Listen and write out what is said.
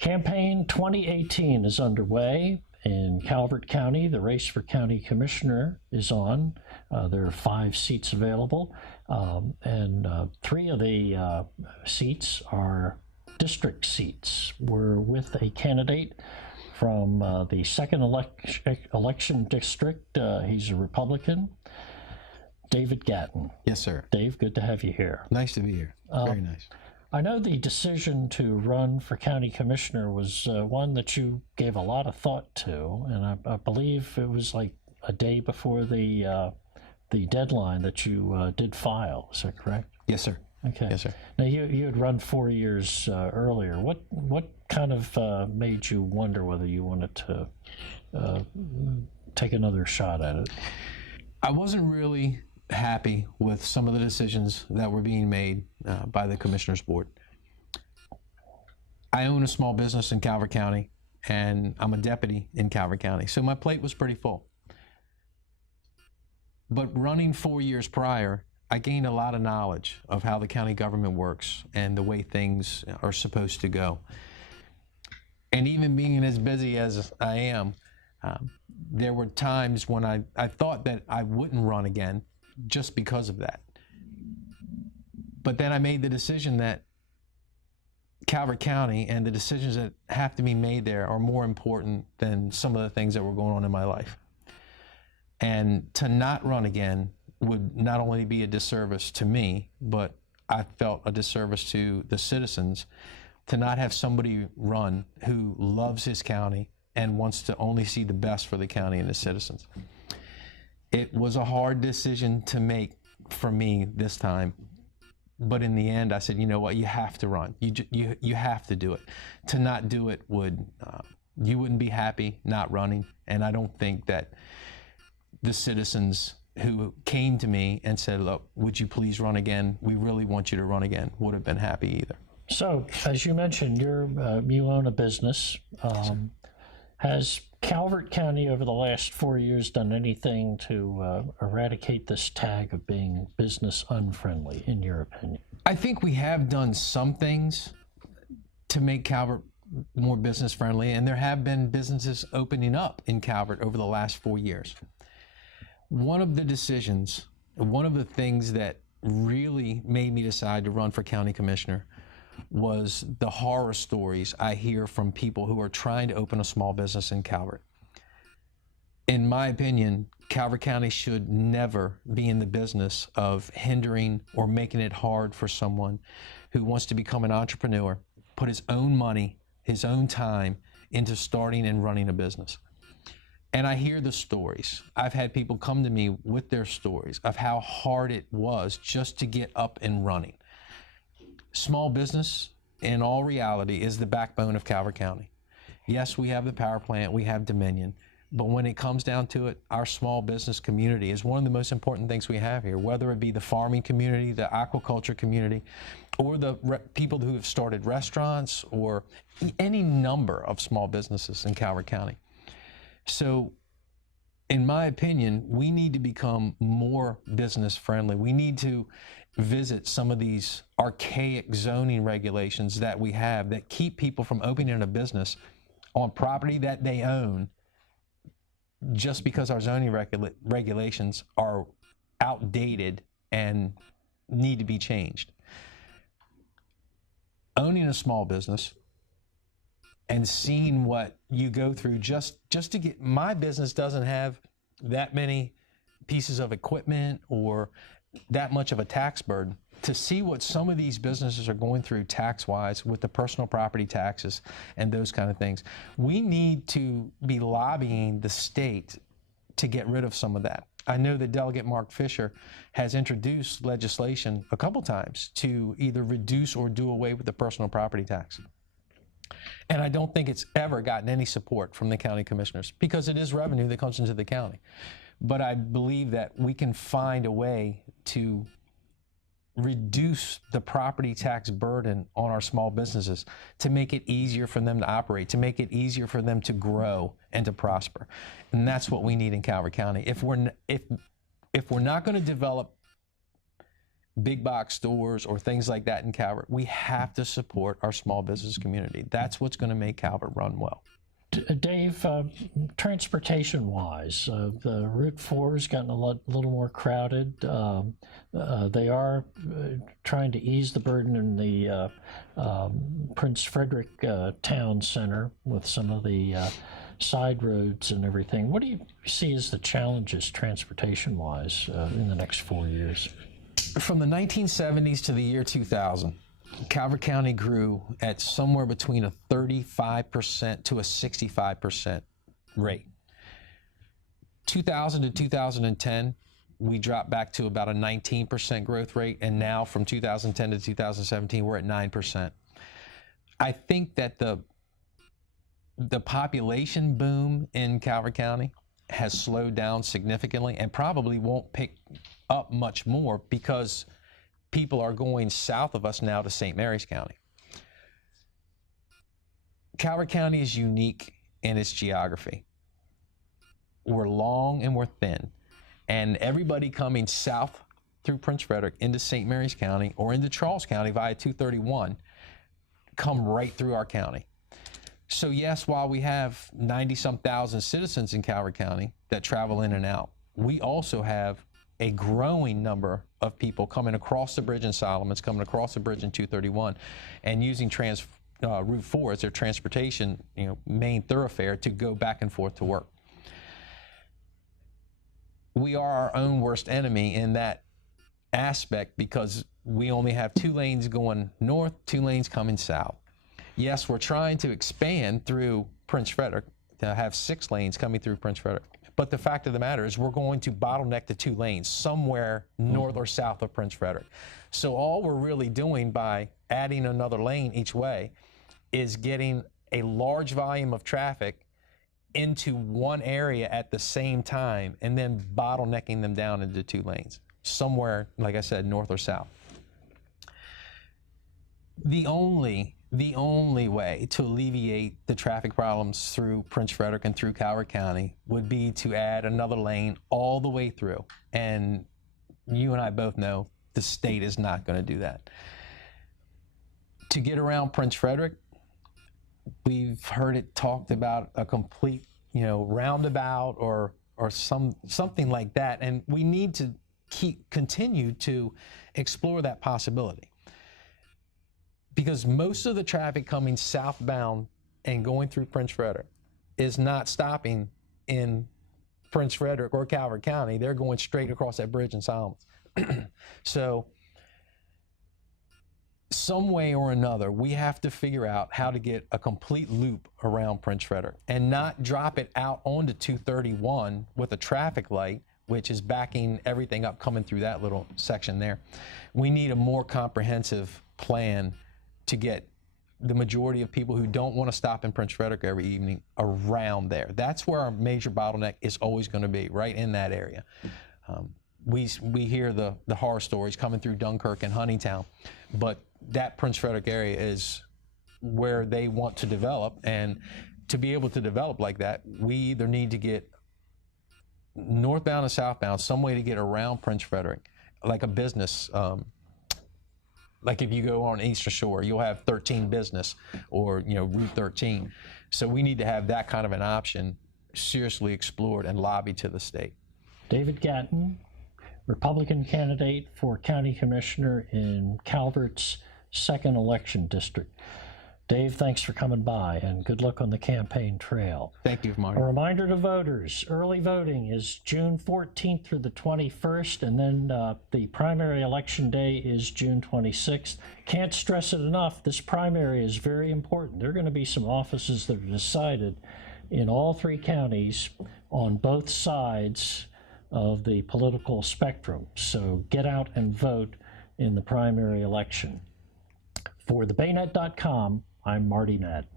Campaign 2018 is underway in Calvert County. The race for county commissioner is on. There are 5 seats available, and 3 of the seats are district seats. We're with a candidate from the 2nd election district. He's a Republican, David Gatton. Yes, sir. Dave, good to have you here. Nice to be here. Very nice. I know the decision to run for county commissioner was one that you gave a lot of thought to, and I believe it was like a day before the deadline that you did file. Is that correct? Yes, sir. Okay. Yes, sir. Now you had run 4 years earlier. What kind of made you wonder whether you wanted to take another shot at it? I wasn't really happy with some of the decisions that were being made by the Commissioners Board. I own a small business in Calvert County, and I'm a deputy in Calvert County, so my plate was pretty full. But running 4 years prior, I gained a lot of knowledge of how the county government works and the way things are supposed to go. And even being as busy as I am, there were times when I thought that I wouldn't run again just because of that. But then I made the decision that Calvert County and the decisions that have to be made there are more important than some of the things that were going on in my life. And to not run again would not only be a disservice to me, but I felt a disservice to the citizens to not have somebody run who loves his county and wants to only see the best for the county and the citizens. It was a hard decision to make for me this time, but in the end I said, you know what, you have to run. You have to do it. To not do it would, you wouldn't be happy not running, and I don't think that the citizens who came to me and said, look, would you please run again? We really want you to run again, would have been happy either. So, as you mentioned, you own a business. Has Calvert County over the last 4 years done anything to eradicate this tag of being business unfriendly, in your opinion? I think we have done some things to make Calvert more business friendly, and there have been businesses opening up in Calvert over the last 4 years. One of the decisions, one of the things that really made me decide to run for county commissioner was the horror stories I hear from people who are trying to open a small business in Calvert. In my opinion, Calvert County should never be in the business of hindering or making it hard for someone who wants to become an entrepreneur, put his own money, his own time into starting and running a business. And I hear the stories. I've had people come to me with their stories of how hard it was just to get up and running. Small business, in all reality, is the backbone of Calvert County. Yes, we have the power plant, we have Dominion, but when it comes down to it, our small business community is one of the most important things we have here, whether it be the farming community, the aquaculture community, or the people who have started restaurants, or any number of small businesses in Calvert County. So, in my opinion, we need to become more business friendly. We need to visit some of these archaic zoning regulations that we have that keep people from opening a business on property that they own just because our zoning regulations are outdated and need to be changed. Owning a small business and seeing what you go through just to get, my business doesn't have that many pieces of equipment or that much of a tax burden. To see what some of these businesses are going through tax-wise with the personal property taxes and those kind of things, we need to be lobbying the state to get rid of some of that. I know that Delegate Mark Fisher has introduced legislation a couple times to either reduce or do away with the personal property tax. And I don't think it's ever gotten any support from the county commissioners because it is revenue that comes into the county. But I believe that we can find a way to reduce the property tax burden on our small businesses, to make it easier for them to operate, to make it easier for them to grow and to prosper. And that's what we need in Calvert County. If we're not going to develop big box stores or things like that in Calvert. We have to support our small business community. That's what's going to make Calvert run well. Dave, transportation-wise, the Route 4 has gotten a little more crowded. They are trying to ease the burden in the Prince Frederick Town Center with some of the side roads and everything. What do you see as the challenges transportation-wise in the next 4 years? From the 1970s to the year 2000, Calvert County grew at somewhere between a 35% to a 65% rate. 2000 to 2010, we dropped back to about a 19% growth rate, and now from 2010 to 2017, we're at 9%. I think that the population boom in Calvert County has slowed down significantly and probably won't pick up much more because people are going south of us now to St. Mary's County. Calvert County is unique in its geography. We're long and we're thin, and everybody coming south through Prince Frederick into St. Mary's County or into Charles County via 231 come right through our county. So yes, while we have 90-some thousand citizens in Calvert County that travel in and out, we also have a growing number of people coming across the bridge in Solomons, coming across the bridge in 231, and using Route 4 as their transportation, main thoroughfare to go back and forth to work. We are our own worst enemy in that aspect because we only have 2 lanes going north, 2 lanes coming south. Yes, we're trying to expand through Prince Frederick to have 6 lanes coming through Prince Frederick. But the fact of the matter is we're going to bottleneck the 2 lanes somewhere north or south of Prince Frederick. So all we're really doing by adding another lane each way is getting a large volume of traffic into one area at the same time and then bottlenecking them down into 2 lanes, somewhere, like I said, north or south. The only way to alleviate the traffic problems through Prince Frederick and through Calvert County would be to add another lane all the way through. And you and I both know the state is not going to do that. To get around Prince Frederick, we've heard it talked about a complete, roundabout or something like that. And we need to continue to explore that possibility. Because most of the traffic coming southbound and going through Prince Frederick is not stopping in Prince Frederick or Calvert County. They're going straight across that bridge in Solomons. So some way or another, we have to figure out how to get a complete loop around Prince Frederick and not drop it out onto 231 with a traffic light, which is backing everything up coming through that little section there. We need a more comprehensive plan to get the majority of people who don't want to stop in Prince Frederick every evening around there. That's where our major bottleneck is always going to be, right in that area. We hear the horror stories coming through Dunkirk and Huntingtown, but that Prince Frederick area is where they want to develop, and to be able to develop like that, we either need to get northbound and southbound, some way to get around Prince Frederick, like a business. Like if you go on Eastern Shore, you'll have 13 business or Route 13. So we need to have that kind of an option seriously explored and lobbied to the state. David Gatton, Republican candidate for county commissioner in Calvert's 2nd election district. Dave, thanks for coming by, and good luck on the campaign trail. Thank you, Marty. A reminder to voters, early voting is June 14th through the 21st, and then the primary election day is June 26th. Can't stress it enough, this primary is very important. There are going to be some offices that are decided in all 3 counties on both sides of the political spectrum. So get out and vote in the primary election. For thebaynet.com, I'm Marty Madden.